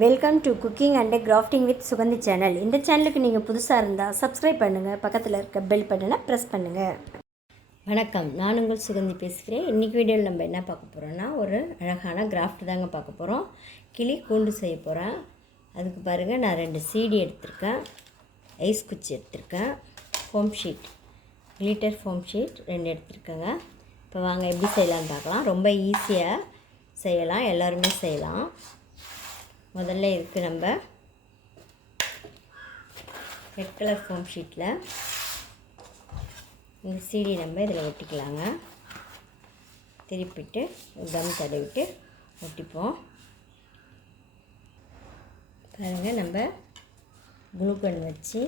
Welcome to cooking and grafting with Suganthi channel. இந்த சேனலுக்கு நீங்கள் புதுசாக இருந்தால் சப்ஸ்கிரைப் பண்ணுங்கள், பக்கத்தில் இருக்க பெல் பட்டனை ப்ரெஸ் பண்ணுங்கள். வணக்கம், நான் உங்கள் சுகந்தி பேசுகிறேன். இன்றைக்கி வீடியோவில் நம்ம என்ன பார்க்க போகிறோன்னா, ஒரு அழகான கிராஃப்ட் தாங்க பார்க்க போகிறோம். கிளி கூண்டு செய்ய போகிறேன். அதுக்கு பாருங்கள், நான் 2 சீடி எடுத்திருக்கேன், ஐஸ் குச்சி எடுத்திருக்கேன், foam sheet, glitter foam sheet 2 எடுத்திருக்கேங்க. இப்போ வாங்க எப்படி செய்யலான்னு பார்க்கலாம். ரொம்ப ஈஸியாக செய்யலாம், எல்லாருமே செய்யலாம். முதல்ல இதுக்கு நம்ம ரெட் கலர் ஃபோம் ஷீட்டில் இந்த சீடி நம்ம இதில் ஒட்டிக்கலாங்க. திருப்பிட்டு கம் தடவிட்டு ஒட்டிப்போம். பாருங்கள், நம்ம க்ளூ கன் வச்சு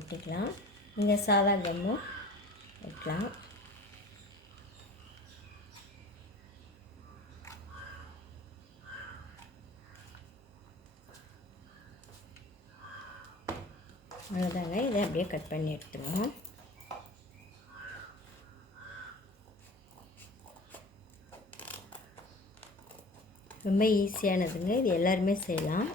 ஒட்டிக்கலாம். நீங்கள் சாதா கம்மும் ஒட்டலாம். அவ்வளோதாங்க, இதை அப்படியே கட் பண்ணி எடுத்துருவோம். ரொம்ப ஈஸியானதுங்க, இது எல்லாருமே செய்யலாம்.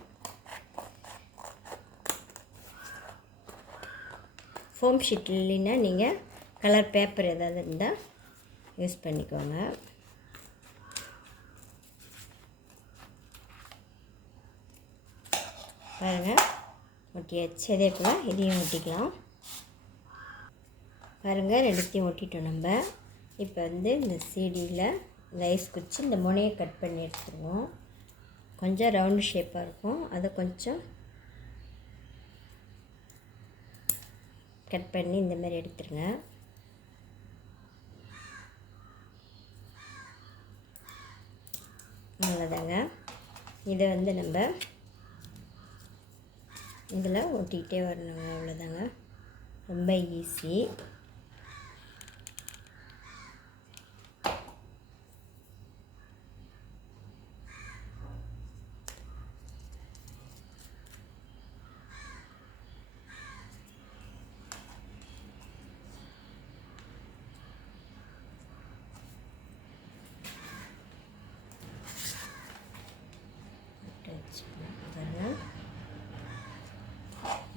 ஃபோம் ஷீட் இல்லைன்னா நீங்கள் கலர் பேப்பர் ஏதாவது இருந்தால் யூஸ் பண்ணிக்கோங்க. பாருங்கள், ஒட்டியாச்சு. அதே போல் இதையும் ஒட்டிக்கலாம். பாருங்கள், 2த்தையும் ஒட்டிட்டோம் நம்ம. இப்போ இந்த சீடியில் இந்த ஐஸ் குச்சி இந்த முனையை கட் பண்ணி எடுத்துருவோம். கொஞ்சம் ரவுண்டு ஷேப்பாக இருக்கும், அதை கொஞ்சம் கட் பண்ணி இந்த மாதிரி எடுத்துருங்க. அவ்வளோதாங்க, இதை நம்ம இதில் ஒட்டிக்கிட்டே வரணுங்க. அவ்வளோதாங்க, ரொம்ப ஈஸி.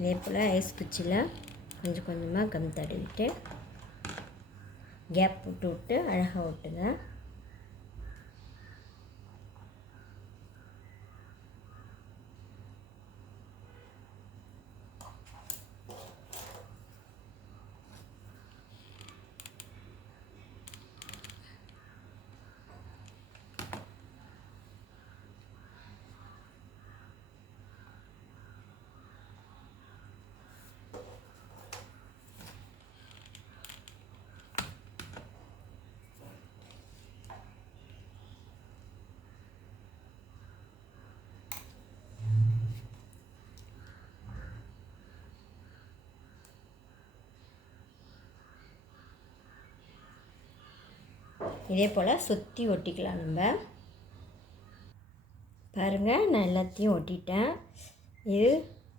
இதே போல் ஐஸ் குச்சியில் கொஞ்சம் கொஞ்சமாக கம் தடவிட்டு கேப் விட்டு விட்டு அழகாக ஒட்டுங்க. இதே போல் சுற்றி ஒட்டிக்கலாம் நம்ம. பாருங்கள், நான் எல்லாத்தையும் ஒட்டிட்டேன். இது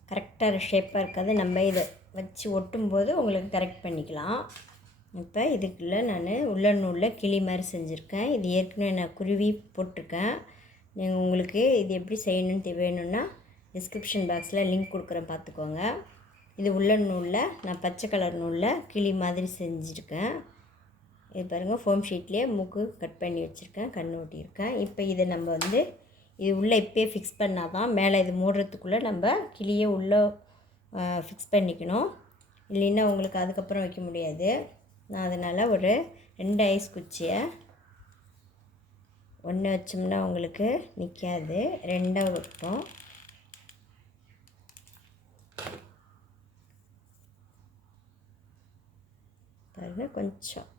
கரெக்டாக ஷேப்பாக இருக்காது, நம்ம இதை வச்சு ஒட்டும்போது உங்களுக்கு கரெக்ட் பண்ணிக்கலாம். இப்போ இதுக்குள்ளே நான் உள்ள நூலில் கிளி மாதிரி செஞ்சுருக்கேன். இது ஏற்கனவே நான் குருவி போட்டிருக்கேன். நீங்கள் உங்களுக்கு இது எப்படி செய்யணுன்னு வேணும்னா டிஸ்கிரிப்ஷன் பாக்ஸில் லிங்க் கொடுக்குறேன், பார்த்துக்கோங்க. இது உள்ள நூலில் நான் பச்சை கலர் நூலில் கிளி மாதிரி செஞ்சுருக்கேன். இது பாருங்கள், ஃபோம் ஷீட்லேயே மூக்கு கட் பண்ணி வச்சுருக்கேன், கண் ஒட்டியிருக்கேன். இப்போ இதை நம்ம இது உள்ளே இப்போயே ஃபிக்ஸ் பண்ணால் தான் மேலே இது மூடுறதுக்குள்ளே நம்ம கிளியை உள்ளே ஃபிக்ஸ் பண்ணிக்கணும். இல்லைன்னா உங்களுக்கு அதுக்கப்புறம் வைக்க முடியாது. நான் அதனால் ஒரு 2 ஐஸ் குச்சியை ஒன்று வச்சோம்னா உங்களுக்கு நிற்காது, 2ஆக வைப்போம். பாருங்கள், கொஞ்சம்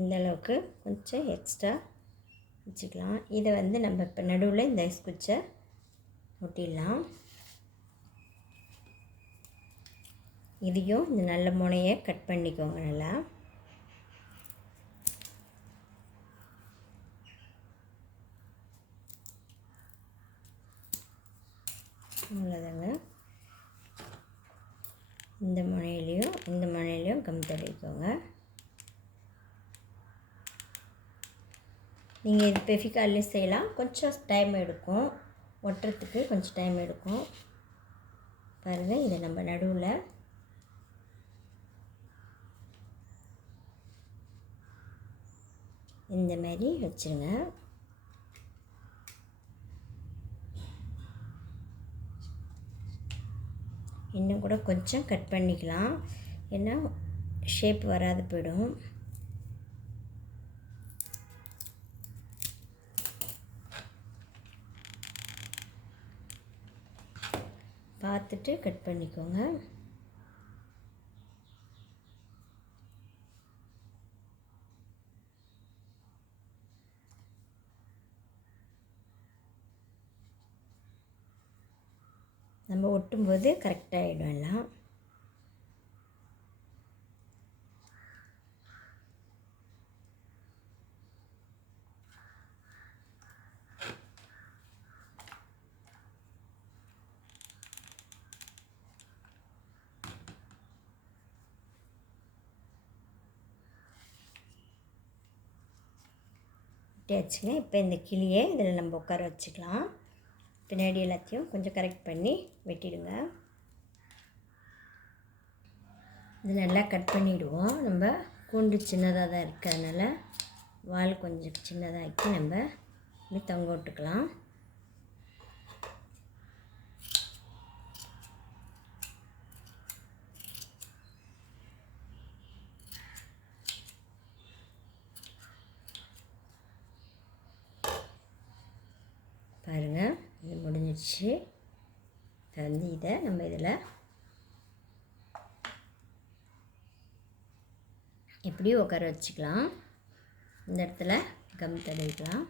இந்தளவுக்கு கொஞ்சம் எக்ஸ்ட்ரா வச்சுக்கலாம். இதை நம்ம இப்போ நடுவில் இந்த ஐஸ் குச்சை ஒட்டிடலாம். இதையும் இந்த நல்ல முனையை கட் பண்ணிக்கோங்க நல்லா. அவ்வளோதாங்க, இந்த முனையிலையும் கம் தடவிக்கோங்க. நீங்கள் இது பெஃபிகால்லையும் செய்யலாம். கொஞ்சம் டைம் எடுக்கும், ஒட்டுறதுக்கு கொஞ்சம் டைம் எடுக்கும். பாருங்கள், இதை நம்ம நடுவில் இந்த மாதிரி வச்சுருங்க. இன்னும் கூட கொஞ்சம் கட் பண்ணிக்கலாம், ஏன்னா ஷேப் வராது போயிடும். பார்த்துட்டு கட் பண்ணிக்கோங்க. நம்ம ஒட்டும்போது கரெக்டாகிடும் எல்லாம். ஒட்டியாச்சுங்க. இப்போ இந்த கிளியை இதில் நம்ம உட்கார வச்சுக்கலாம். பின்னாடி எல்லாத்தையும் கொஞ்சம் கரெக்ட் பண்ணி வெட்டிடுங்க. இது நல்லா கட் பண்ணிவிடுவோம். நம்ம கூண்டு சின்னதாக தான் இருக்குது, அதனால் வால் கொஞ்சம் சின்னதாக்கி நம்ம இப்படி தொங்க விட்டுக்கலாம். பாருங்கள், இது முடிஞ்சிடுச்சு. இப்போ வந்து இதை நம்ம இதில் எப்படி உட்கார வச்சுக்கலாம். இந்த இடத்துல கம் தடவிக்கலாம்.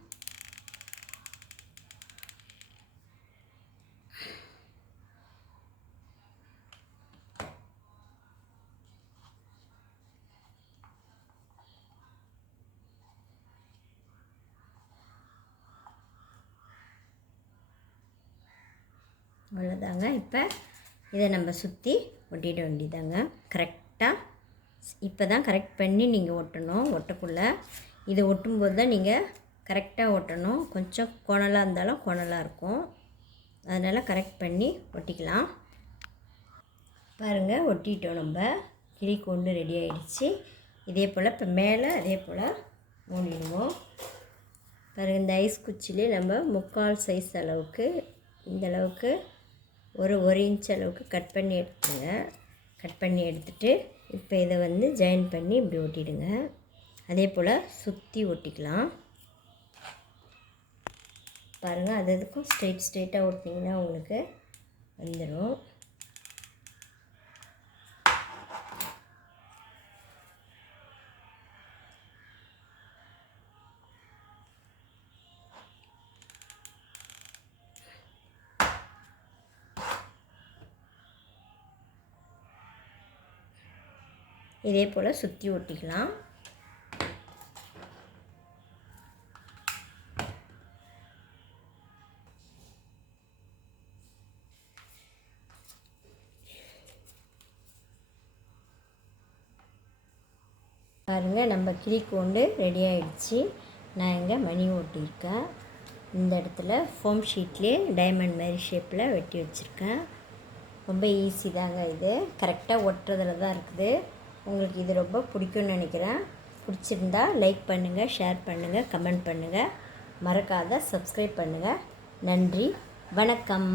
அவ்வளோதாங்க. இப்போ இதை நம்ம சுற்றி ஒட்டிட வேண்டியதாங்க. கரெக்டாக இப்போ தான் கரெக்ட் பண்ணி நீங்கள் ஒட்டணும். ஒட்டக்குள்ளே இதை ஒட்டும்போது தான் நீங்கள் கரெக்டாக ஒட்டணும். கொஞ்சம் கோணலாக இருந்தாலும் கோணலாக இருக்கும், அதனால் கரெக்ட் பண்ணி ஒட்டிக்கலாம். பாருங்கள், ஒட்டிட்டோம். நம்ம கிளி கொண்டு ரெடி ஆகிடுச்சு. இதே போல் இப்போ மேலே அதே போல் மூடிடுவோம். பாருங்கள், இந்த ஐஸ் குச்சிலே நம்ம 3/4 சைஸ் அளவுக்கு, இந்தளவுக்கு ஒரு இன்ச் அளவுக்கு கட் பண்ணி எடுத்துங்க. கட் பண்ணி எடுத்துகிட்டு இப்போ இதை வந்து ஜாயின் பண்ணி இப்படி ஒட்டிடுங்க. அதே போல் சுற்றி ஒட்டிக்கலாம். பாருங்கள், அது அதுக்கும் ஸ்ட்ரெயிட்டாக ஒட்டிங்கன்னா உங்களுக்கு வந்துடும். இதே போல் சுற்றி ஒட்டிக்கலாம். பாருங்கள், நம்ம கிளி கொண்டு ரெடி ஆகிடுச்சு. நான் இங்கே மணி ஒட்டியிருக்கேன். இந்த இடத்துல ஃபோம் ஷீட்லேயே டைமண்ட் மாதிரி ஷேப்பில் வெட்டி வச்சுருக்கேன். ரொம்ப ஈஸி தாங்க. இது கரெக்டாக ஒட்டுறதுல தான் இருக்குது. உங்களுக்கு இது ரொம்ப பிடிக்கும்னு நினைக்கிறேன். பிடிச்சிருந்தா லைக் பண்ணுங்கள், ஷேர் பண்ணுங்கள், கமெண்ட் பண்ணுங்கள். மறக்காத சப்ஸ்கிரைப் பண்ணுங்கள். நன்றி, வணக்கம்.